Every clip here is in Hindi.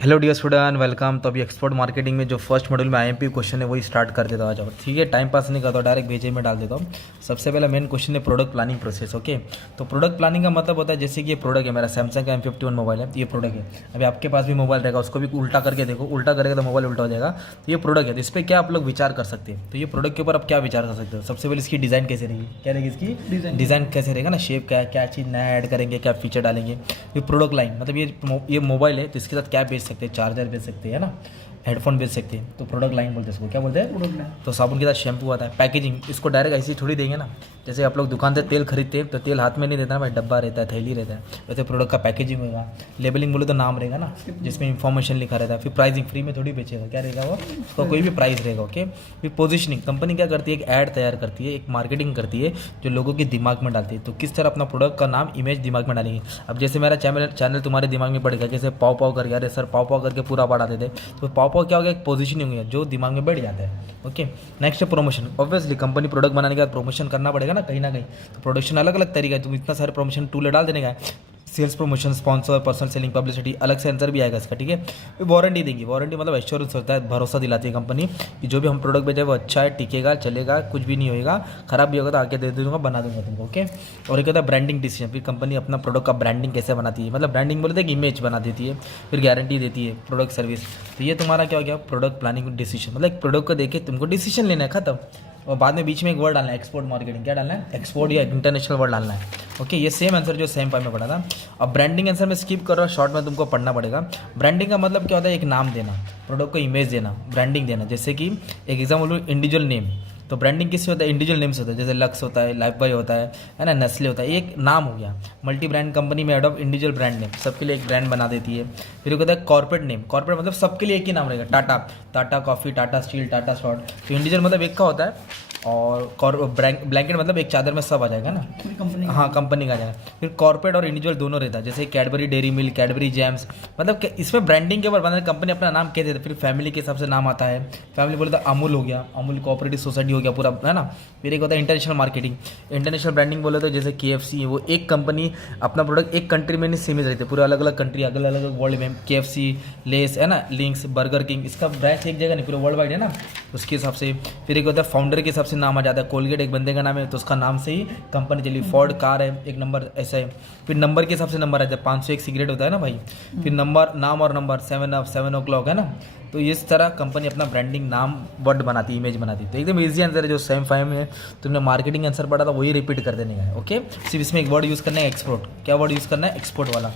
Hello dear student, welcome. तो अभी एक्सपोर्ट मार्केटिंग में जो फर्स्ट मॉड्यूल में आईएमपी क्वेश्चन है वही स्टार्ट कर देता हूँ। आ जाओ, ठीक है। टाइम पास नहीं करता हूँ, डायरेक्ट भेजे में डाल देता हूँ। सबसे पहला मेन क्वेश्चन है प्रोडक्ट प्लानिंग प्रोसेस। ओके, तो प्रोडक्ट प्लानिंग का मतलब होता है जैसे कि ये प्रोडक्ट है मेरा सैमसंग का M51 मोबाइल है, ये प्रोडक्ट है। अभी आपके पास भी मोबाइल रहेगा, उसको भी उल्टा करके देखो, उल्टा करेगा तो मोबाइल उल्टा हो जाएगा। तो ये प्रोडक्ट है, तो इस पर क्या आप लोग विचार कर सकते हैं। तो ये प्रोडक्ट के ऊपर आप क्या विचार कर सकते हो। सबसे पहले इसकी डिज़ाइन कैसे रहेगी, क्या रहेगी इसकी डिज़ाइन कैसे रहेगा ना, शेप क्या क्या चीज़ नया ऐड करेंगे, क्या फीचर डालेंगे। ये प्रोडक्ट लाइन मतलब ये मोबाइल है, तो इसके साथ क्या बेच सकते हैं, चार्जर बेच सकते हैं ना, हेडफोन बेच सकते हैं। तो प्रोडक्ट लाइन बोलते हैं इसको, क्या बोलते हैं प्रोडक्ट लाइन। तो साबुन के साथ शैम्पू आता है। पैकेजिंग इसको डायरेक्ट ऐसी थोड़ी देंगे ना, जैसे आप लोग दुकान से तेल खरीदते हैं तो तेल हाथ में नहीं देता ना भाई, डब्बा रहता है, थैली रहता है। वैसे प्रोडक्ट का पैकेजिंग होगा। लेबलिंग बोले तो नाम रहेगा ना, जिसमें इंफॉर्मेशन लिखा रहता है। फिर प्राइसिंग फ्री में थोड़ी बेचेगा, क्या रहेगा वो, उसका कोई भी प्राइस रहेगा। ओके, फिर पोजिशनिंग, कंपनी क्या करती है, एक ऐड तैयार करती है, एक मार्केटिंग करती है जो लोगों के दिमाग में डालती है। तो किस तरह अपना प्रोडक्ट का नाम, इमेज दिमाग में डालेंगे। अब जैसे मेरा चैनल तुम्हारे दिमाग में पड़ेगा, जैसे पाव पाव करके, अरे सर पाव पाव करके पूरा पढ़ाते थे, तो पाव पाव क्या हो गया, एक पोजिशनिंग हो गया जो दिमाग में बैठ जाता है। ओके, नेक्स्ट है प्रमोशन। ऑब्वियसली कंपनी प्रोडक्ट बनाने के बाद प्रमोशन करना पड़ेगा ना कहीं ना कहीं। तो प्रोडक्शन अलग अलग तरीका है, तुम इतना सारे प्रमोशन टूल डाल देने का है। Sales promotion, sponsor, personal selling, publicity, अलग से आंसर भी आएगा इसका, ठीक है। वारंटी देंगी, वारंटी मतलब एश्योरेंस होता है, भरोसा दिलाती है कंपनी कि जो भी हम प्रोडक्ट बेचे वो अच्छा है, टिकेगा, चलेगा, कुछ भी नहीं होगा, खराब भी होगा तो आके दे दूंगा, बना दूंगा तुमको। ओके, और एक होता है ब्रांडिंग डिसीजन। फिर कंपनी अपना प्रोडक्ट का ब्रांडिंग कैसे बनाती है, मतलब ब्रांडिंग बोलते हैं कि इमेज बना देती है। फिर गारंटी देती है, प्रोडक्ट सर्विस। तो ये तुम्हारा क्या हो गया, प्रोडक्ट प्लानिंग डिसीजन। मतलब एक प्रोडक्ट को देखे तुमको डिसीजन लेना है, खत्म। और बाद में बीच में एक वर्ड डालना है, एक्सपोर्ट मार्केटिंग। क्या डालना है, एक्सपोर्ट या इंटरनेशनल वर्ड डालना है। ओके, ये सेम आंसर जो सेम फाइव में पढ़ा था। अब ब्रांडिंग आंसर में स्किप करो, शॉर्ट में तुमको पढ़ना पड़ेगा। ब्रांडिंग का मतलब क्या होता है, एक नाम देना, प्रोडक्ट को इमेज देना, ब्रांडिंग देना। जैसे कि एक एग्जाम्पल, इंडिविजुअल नेम। तो ब्रांडिंग किससे होता है, इंडिविजुअल नेम से होता है। जैसे लक्स होता है, लाइफ बॉय होता है ना, नेस्ले होता है, एक नाम हो गया। मल्टी ब्रांड कंपनी में एडॉप्ट इंडिविजुअल ब्रांड नेम, सबके लिए एक ब्रांड बना देती है। फिर होता है कॉर्पोरेट नेम। कॉर्पोरेट मतलब सबके लिए एक ही नाम रहेगा, Tata, Tata coffee, Tata steel, Tata short. तो इंडिविजुअल मतलब एक का होता है, और ब्लैंकेट मतलब एक चादर में सब आ जाएगा ना, हाँ कंपनी का आ जाएगा। फिर कॉर्पोरेट और इंडिविजुअल दोनों रहता है, जैसे Cadbury Dairy Milk, Cadbury Gems. मतलब इसमें ब्रांडिंग के ऊपर बना कंपनी अपना नाम कह देते हैं। फिर फैमिली के हिसाब से नाम आता है, फैमिली बोले तो अमूल हो गया, अमूल कोऑपरेटिव सोसाइटी हो गया पूरा, है ना। फिर एक होता है इंटरनेशनल मार्केटिंग। इंटरनेशनल ब्रांडिंग बोले तो जैसे KFC, वो एक कंपनी अपना प्रोडक्ट एक कंट्री में नहीं सीमित रहती, पूरे अलग अलग कंट्री, अलग अलग वर्ल्ड में। KFC, लेस, है ना, लिंक्स, बर्गर किंग, इसका ब्रांच एक जगह नहीं, पूरे वर्ल्ड वाइड है ना, उसके हिसाब से। फिर एक होता है फाउंडर के हिसाब से नाम आ जाता है। कोलगेट एक बंदे का नाम है तो उसका नाम से ही कंपनी चली। फोर्ड कार है, एक नंबर ऐसा है। फिर नंबर के हिसाब से नंबर आ जाता है, 501 सिगरेट होता है ना भाई। फिर नंबर, नाम और नंबर, 7 o'clock, है ना। तो इस तरह कंपनी अपना ब्रांडिंग नाम वर्ड बनाती है, इमेज बनाती है। तो एकदम इजी आंसर है, जो सेम फाइव में तुमने मार्केटिंग आंसर पढ़ा था वही रिपीट कर देने का है। ओके, सिर्फ इसमें एक वर्ड यूज़ करना है, एक्सपोर्ट। क्या वर्ड यूज़ करना है, एक्सपोर्ट वाला।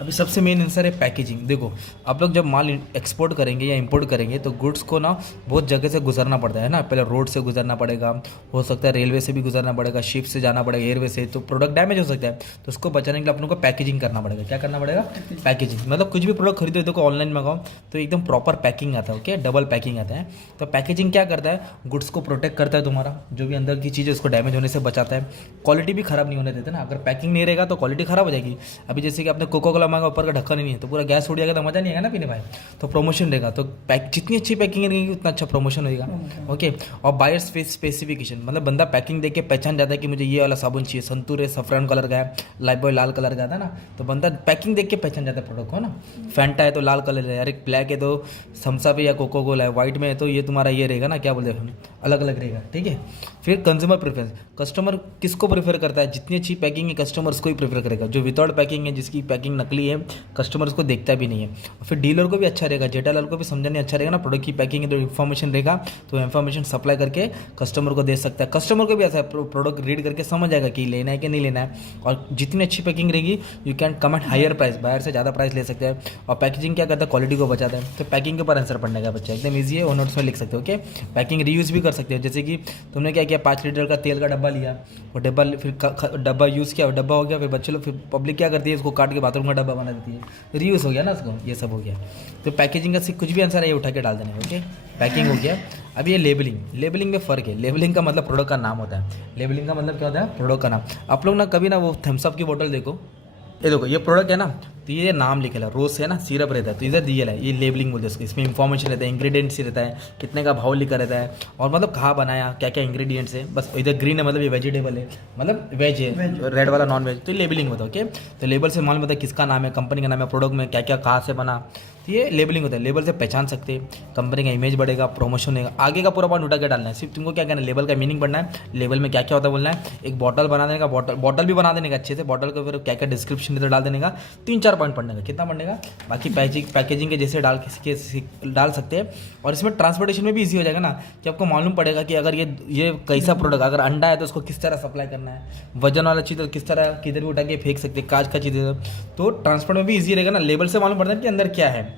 अभी सबसे मेन आंसर है पैकेजिंग। देखो, आप लोग जब माल एक्सपोर्ट करेंगे या इंपोर्ट करेंगे तो गुड्स को ना बहुत जगह से गुजरना पड़ता है ना। पहले रोड से गुजरना पड़ेगा, हो सकता है रेलवे से भी गुजरना पड़ेगा, शिप से जाना पड़ेगा, एयरवे से। तो प्रोडक्ट डैमेज हो सकता है, तो उसको बचाने के लिए अपनों को पैकेजिंग करना पड़ेगा। क्या करना पड़ेगा, पैकेजिंग। मतलब कुछ भी प्रोडक्ट खरीदो, देखो ऑनलाइन मंगाओ तो एकदम प्रॉपर पैकिंग आता है। ओके, डबल पैकिंग आता है। तो पैकेजिंग क्या करता है, गुड्स को प्रोटेक्ट करता है, तुम्हारा जो भी अंदर की चीज़ है उसको डैमेज होने से बचाता है। क्वालिटी भी खराब नहीं होने देता ना। अगर पैकिंग नहीं रहेगा तो क्वालिटी खराब हो जाएगी। अभी जैसे कि आपने कोका कोला मंगा, ऊपर का ढक्कन नहीं है तो पूरा गैस उड़ जाएगा, तो मजा नहीं आएगा ना पीने भाई। तो प्रमोशन रहेगा, तो जितनी अच्छी पैकिंग रहेगी उतना अच्छा प्रमोशन होगा। ओके, और बायर स्पेसिफिकेशन मतलब बंदा पैकिंग देख के पहचान जाता है कि मुझे ये वाला साबुन चाहिए, संतूर है सफरान कलर का है, लाइफ बॉय लाल कलर का था ना। तो बंदा पैकिंग देख के पहचान जाता है प्रोडक्ट को ना। फैंटा है तो लाल कलर है, अरे ब्लैक है तो थम्स-अप या कोको कोला है, व्हाइट में है तो ये तुम्हारा ये रहेगा ना, क्या बोलते हैं, अलग अलग रहेगा, ठीक है। फिर कंज्यूमर प्रेफरेंस, कस्टमर किसको प्रेफर करता है, जितनी अच्छी पैकिंग है कस्टमर उसको ही प्रेफर करेगा। जो विदाउट पैकिंग है, जिसकी पैकिंग नकली है, कस्टमर उसको देखता भी नहीं है। और फिर डीलर को भी अच्छा रहेगा, जेठालाल को भी समझाने अच्छा रहेगा ना, प्रोडक्ट की पैकिंग है तो इन्फॉर्मेशन रहेगा, तो इन्फॉर्मेशन सप्लाई करके कस्टमर को दे सकता है। कस्टमर को भी ऐसा है, प्रोडक्ट रीड करके समझ आएगा कि लेना है कि नहीं लेना है। और जितनी अच्छी पैकिंग रहेगी you can command higher price, बाहर से ज़्यादा प्राइस ले सकते हैं। और पैकेजिंग क्या करता है, क्वालिटी को बचाता है। तो पैकिंग के ऊपर आंसर पढ़ने का बच्चा एकदम ईजी है, वो नोट्स में लिख सकते हो। ओके, पैकिंग रीयूज़ भी कर सकते हो। जैसे कि तुमने क्या किया, 5 लीटर का तेल का डब्बा लिया, वो डब्बा फिर डब्बा यूज़ किया, डब्बा हो गया, फिर बच्चे लोग, फिर पब्लिक क्या करती है, उसको काट के बाथरूम का डब्बा बना देती है, रीयूज़ हो गया ना उसको, ये सब हो गया। तो पैकेजिंग का कुछ भी आंसर है ये उठा के डाल देना। ओके, पैकिंग हो गया। अब ये लेबलिंग, लेबलिंग में फ़र्क है। लेबलिंग का मतलब प्रोडक्ट का नाम होता है, लेबलिंग का मतलब क्या होता है, प्रोडक्ट का नाम। आप लोग ना कभी ना वो थम्स अप की बोतल देखो, ये देखो ये प्रोडक्ट है ना, तो ये नाम लिखेला रोज है ना, सिरप रहता है, तो इधर दिया है, ये लेबलिंग बोलते हैं इसको, इसमें इंफॉर्मेशन रहता है, इंग्रेडिएंट्स रहता है, कितने का भाव लिखा रहता है, और मतलब कहाँ बनाया, क्या क्या इंग्रेडिएंट्स है। बस इधर ग्रीन है मतलब ये वेजिटेबल है, मतलब वेज है, रेड वाला नॉन वेज, तो ये लेबलिंग होता है। ओके, तो लेबल से मालूम होता है किसका नाम है, कंपनी का नाम है, प्रोडक्ट में क्या क्या कहाँ से बना, तो ये लेबलिंग होता है। लेबल से पहचान सकते हैं, कंपनी का इमेज बढ़ेगा, प्रमोशन होगा, आगे का पूरा पॉइंट उठा के डालना है। सिर्फ तुमको क्या करना है, लेबल का मीनिंग पढ़ना है, लेबल में क्या क्या होता है बोलना है, एक बॉटल बना देने का, बॉटल भी बना देने का अच्छे से, बॉटल को फिर क्या क्या डिस्क्रिप्शन इधर डाल देने का, 3-4 पॉइंट पढ़ने का, कितना पढ़ने का, बाकी पैकेजिंग के जैसे डाल सकते हैं। और इसमें ट्रांसपोर्टेशन में भी ईजी हो जाएगा ना, कि आपको मालूम पड़ेगा कि अगर ये कैसा प्रोडक्ट, अगर अंडा है तो उसको किस तरह सप्लाई करना है, वजन वाला चीज़ तो किस तरह किधर भी उठा के फेंक सकते हैं, कांच का चीज़ है तो ट्रांसपोर्ट में भी ईजी रहेगा ना। लेबल से मालूम पड़ता है कि अंदर क्या है,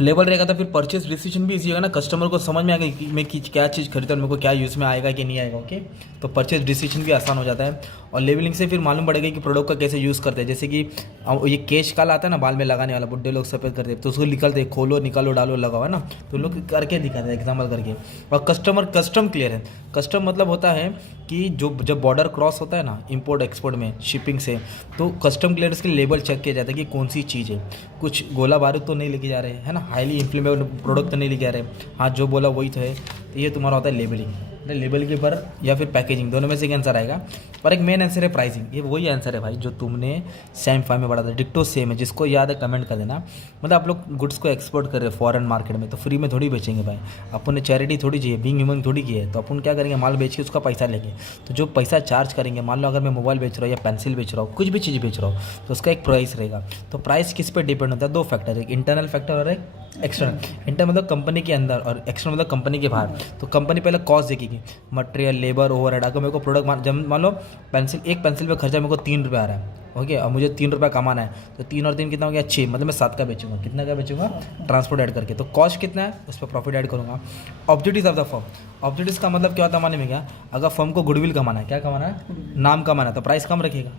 लेबल रहेगा तो फिर परचेज डिसीजन भी इजी होगा ना, कस्टमर को समझ में आएगा कि मैं क्या चीज़ खरीदा और मेरे को क्या यूज़ में आएगा कि नहीं आएगा। ओके, तो परचेज डिसीजन भी आसान हो जाता है। और लेबलिंग से फिर मालूम पड़ेगा कि प्रोडक्ट का कैसे यूज़ करते हैं। जैसे कि ये केश काल आता है ना, बाल में लगाने वाला, बुड्ढे लोग सफ़ेद करते हैं, तो उसको निकलते खोलो निकालो डालो लगाओ है ना, तो लोग करके दिखाते हैं एग्जाम्पल करके। और कस्टम क्लियर है, कस्टम मतलब होता है कि जब बॉर्डर क्रॉस होता है ना इंपोर्ट एक्सपोर्ट में, शिपिंग से, तो कस्टम क्लियरेंस के लेबल चेक किया जाता है कि कौन सी चीज़ है, कुछ गोला बारूद तो नहीं लेके जा रहे है ना, हाईली इन्फ्लेमेबल प्रोडक्ट तो नहीं लेके आ रहे, हाँ जो बोला वही तो है। तो ये तुम्हारा होता है लेबलिंग, लेबल के ऊपर या फिर पैकेजिंग, दोनों में से एक आंसर आएगा। पर एक मेन आंसर है प्राइसिंग, ये वही आंसर है भाई जो तुमने सेम 5 में पढ़ा था, डिक्टो सेम है। जिसको याद है कमेंट कर देना। मतलब आप लोग गुड्स को एक्सपोर्ट कर रहे हैं फॉरेन मार्केट में, तो फ्री में थोड़ी बेचेंगे भाई, अपन ने चैरिटी थोड़ी चाहिए, बीइंग ह्यूमन थोड़ी की है, तो अपन क्या करेंगे, माल बेच के उसका पैसा लेंगे। तो जो पैसा चार्ज करेंगे, मान लो अगर मैं मोबाइल बेच रहा हूँ या पेंसिल बेच रहा हूँ, कुछ भी चीज़ बेच रहा हूँ, तो उसका एक प्राइस रहेगा। तो प्राइस किस पे डिपेंड होता है, 2 फैक्टर, एक इंटरनल फैक्टर और एक एक्सटर्नल। इंटरनल मतलब कंपनी के अंदर और एक्सटर्नल मतलब कंपनी के बाहर। तो कंपनी पहले कॉस्ट देखेगी, मटेरियल, लेबर, ओवरहेड। अगर मेरे को प्रोडक्ट जब मान लो एक पेंसिल पे खर्चा मेरे को 3 रुपये आ रहा है, ओके, और मुझे 3 रुपये कमाना है, तो 3 और 3 कितना हो गया, 6, मतलब मैं 7 का बेचूंगा। कितना का बेचूंगा, ट्रांसपोर्ट ऐड करके। तो कॉस्ट कितना है, उस पर प्रॉफिट ऐड करूँगा। Objectives of the firm, objectives का मतलब क्या होता है माने में, क्या अगर फर्म को गुडविल कमाना है, क्या कमाना है, नाम कमाना है, तो प्राइस कम रखेगा।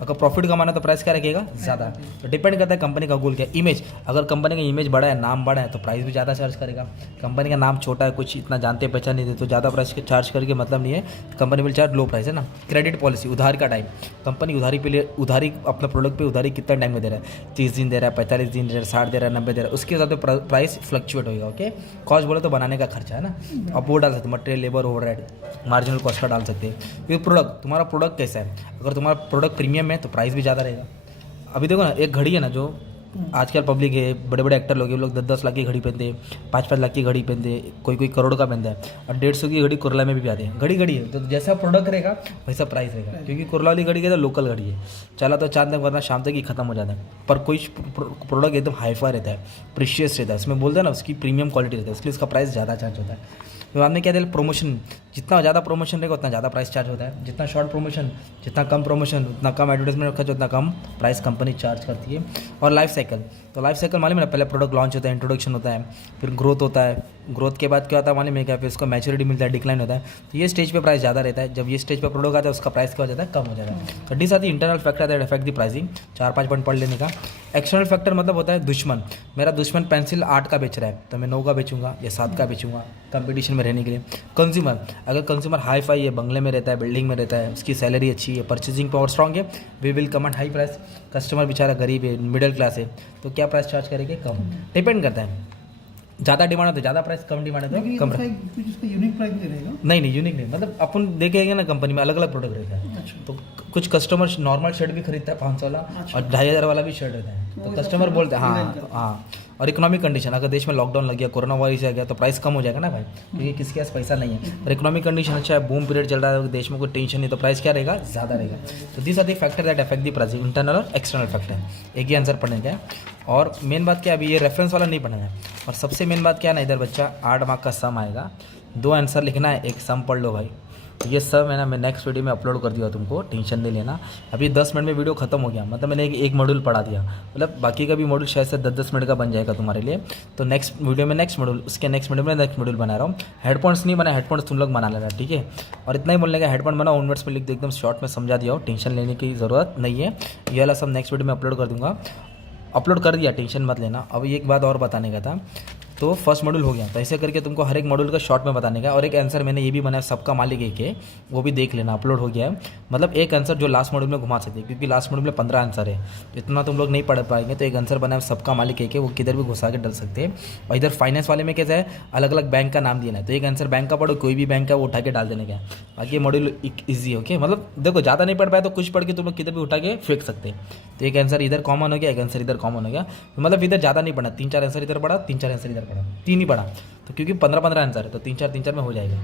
अगर प्रॉफिट कमाना है तो प्राइस क्या रखेगा, ज़्यादा। तो डिपेंड करता है कंपनी का गोल क्या। इमेज, अगर कंपनी का इमेज बड़ा है, नाम बड़ा है, तो प्राइस भी ज़्यादा चार्ज करेगा। कंपनी का नाम छोटा है, कुछ इतना जानते पहचान नहीं देते, तो ज़्यादा प्राइस चार्ज करके मतलब नहीं है, company will charge low price, है ना। क्रेडिट पॉलिसी, उधारी का टाइम, कंपनी उधारी अपना प्रोडक्ट पे उधारी कितना टाइम में दे रहा है, 30 दिन दे रहा है, 45 दिन दे रहा है, 60 दे रहा है, 90 दे रहा है, उसके हिसाब से प्राइस फ्लक्चुएट होगा। ओके, कॉस्ट बोले तो बनाने का खर्चा है ना, आप वो डाल सकते, material, labour, overhead, marginal cost का डाल सकते हैं। फिर प्रोडक्ट, तुम्हारा प्रोडक्ट कैसा है, अगर तुम्हारा प्रोडक्ट प्रीमियम है तो प्राइस भी ज़्यादा रहेगा। अभी देखो ना, एक घड़ी है ना, जो आजकल पब्लिक है, बड़े बड़े एक्टर लोग, ये लोग 10-10 लाख की घड़ी पहनते हैं, 5-5 लाख की घड़ी पहनते हैं, कोई करोड़ का पहनता है, और 150 की घड़ी कुरला में भी आते हैं। घड़ी है, तो जैसा प्रोडक्ट रहेगा वैसा प्राइस रहेगा, क्योंकि कुरला वाली घड़ी के तो लोकल घड़ी है, चला तो चांद तक वरना शाम तक ही खत्म हो जाता है। पर कोई प्रोडक्ट एकदम हाईफाई रहता है, प्रीशियस रहता है, उसमें बोलते हैं ना उसकी प्रीमियम क्वालिटी रहता है, इसलिए उसका प्राइस ज़्यादा चार्ज होता है। फिर बाद में क्या देते, प्रमोशन, जितना ज़्यादा प्रमोशन रहेगा उतना ज़्यादा प्राइस चार्ज होता है, जितना शॉर्ट प्रमोशन, जितना कम प्रमोशन, उतना कम एडवर्टाइजमेंट रखा, उतना कम प्राइस कंपनी चार्ज करती है। और लाइफ साइकिल, तो लाइफ साइकिल मालूम है ना, पहले प्रोडक्ट लॉन्च होता है, इंट्रोडक्शन होता है, फिर ग्रोथ होता है, ग्रोथ के बाद क्या होता है मालूम है क्या, फिर उसको मैच्योरिटी मिलता है, डिक्लाइन होता है। तो ये स्टेज पे प्राइस ज़्यादा रहता है, जब ये स्टेज पे प्रोडक्ट आता है उसका प्राइस क्या हो जाता है, कम हो जाता है। तो डी साथ ही internal factor that affect the pricing, 4-5 point पढ़ लेने का। एक्सटर्नल फैक्टर मतलब होता है दुश्मन, मेरा दुश्मन पेंसिल 8 का बेच रहा है, तो मैं 9 का बेचूंगा या 7 का बेचूंगा, कंपटीशन में रहने के लिए। कंज्यूमर, अगर कंज्यूमर हाई फाई है, बंगले में रहता है, बिल्डिंग में रहता है, उसकी सैलरी अच्छी है, परचेजिंग पावर स्ट्रॉन्ग है, we will command high price. Customer बेचारा गरीब है, मिडिल क्लास है, तो क्या प्राइस चार्ज करेंगे, कम। डिपेंड करता है, ज़्यादा डिमांड हो तो ज़्यादा प्राइस, कम डिमांड हो तो कम। यूनिक प्राइस नहीं रहेगा, नहीं यूनिक नहीं, मतलब अपन देखेंगे ना कंपनी में अलग अलग प्रोडक्ट रहता है। अच्छा। तो कुछ कस्टमर नॉर्मल शर्ट भी खरीदता है 500 वाला, अच्छा। और 2500 वाला भी शर्ट रहता है, तो कस्टमर बोलते हैं हाँ। और इकोनॉमिक कंडीशन, अगर देश में लॉकडाउन लग गया, कोरोना वायरस आ गया, तो प्राइस कम हो जाएगा ना भाई, क्योंकि किसके पास पैसा नहीं है। और इकोनॉमिक कंडीशन अच्छा है, बूम पीरियड चल रहा है, देश में कोई टेंशन नहीं, तो प्राइस क्या रहेगा, ज़्यादा रहेगा। तो this are the factor that affect the price, internal और एक्सटर्नल फैक्टर। एक ही आंसर पढ़ने का है। और मेन बात क्या, अभी ये रेफरेंस वाला नहीं पढ़ना है। और सबसे मेन बात क्या है ना, इधर बच्चा 8 मार्क का सम आएगा, 2 आंसर लिखना है, एक सम पढ़ लो भाई। तो ये सब है ना, मैं नेक्स्ट वीडियो में अपलोड कर दिया, तुमको टेंशन नहीं लेना। अभी 10 मिनट में वीडियो खत्म हो गया, मतलब मैंने एक मॉड्यूल पढ़ा दिया, मतलब बाकी का भी मॉड्यूल शायद से 10-10 मिनट का बन जाएगा तुम्हारे लिए। तो नेक्स्ट वीडियो में नेक्स्ट मॉड्यूल, उसके नेक्स्ट वीडियो में नेक्स्ट मॉड्यूल बना रहा हूँ। हेडफोन्स नहीं बना, हेडफोन्स तुम लोग बना लेना, ठीक है। और इतना ही बोलने का, हेडफोन बनाओ, ऑनवर्ड्स में लिख दो, एकदम शॉर्ट में समझा दिया हो, टेंशन लेने की ज़रूरत नहीं है। ये वाला सब नेक्स्ट वीडियो में अपलोड कर दूँगा, अपलोड कर दिया, टेंशन मत लेना। अब एक बात और बताने का था, तो फर्स्ट मॉड्यूल हो गया। तो ऐसे करके तुमको हर एक मॉड्यूल का शॉर्ट में बताने का। और एक आंसर मैंने ये भी बनाया सबका मालिक एक है, वो भी देख लेना, अपलोड हो गया है। मतलब एक आंसर जो लास्ट मॉड्यूल में घुमा सकते हैं, क्योंकि लास्ट मॉड्यूल में 15 आंसर है, तो इतना तुम लोग नहीं पढ़ पाएंगे। तो एक आंसर बनाया सबका मालिक एक है, वो किधर भी घुसा के डाल सकते हैं। और इधर फाइनेंस वाले में कैसा है, अलग अलग बैंक का नाम देना है। तो एक आंसर बैंक का पढ़ो, कोई भी बैंक का वो उठा के डाल देने का। बाकी ये मॉड्यूल ईजी है। ओके, मतलब देखो ज़्यादा नहीं पढ़ पाए तो कुछ पढ़ के तुम लोग किधर भी उठा के फेंक सकते हैं। तो एक आंसर इधर कॉमन हो गया, एक आंसर इधर कॉमन हो गया। तो मतलब इधर ज़्यादा नहीं पढ़ा, 3-4 आंसर इधर पढ़ा, 3-4 आंसर इधर पढ़ा, 3 ही पढ़ा। तो क्योंकि 15-15 आंसर है, तो 3-4 में हो जाएगा।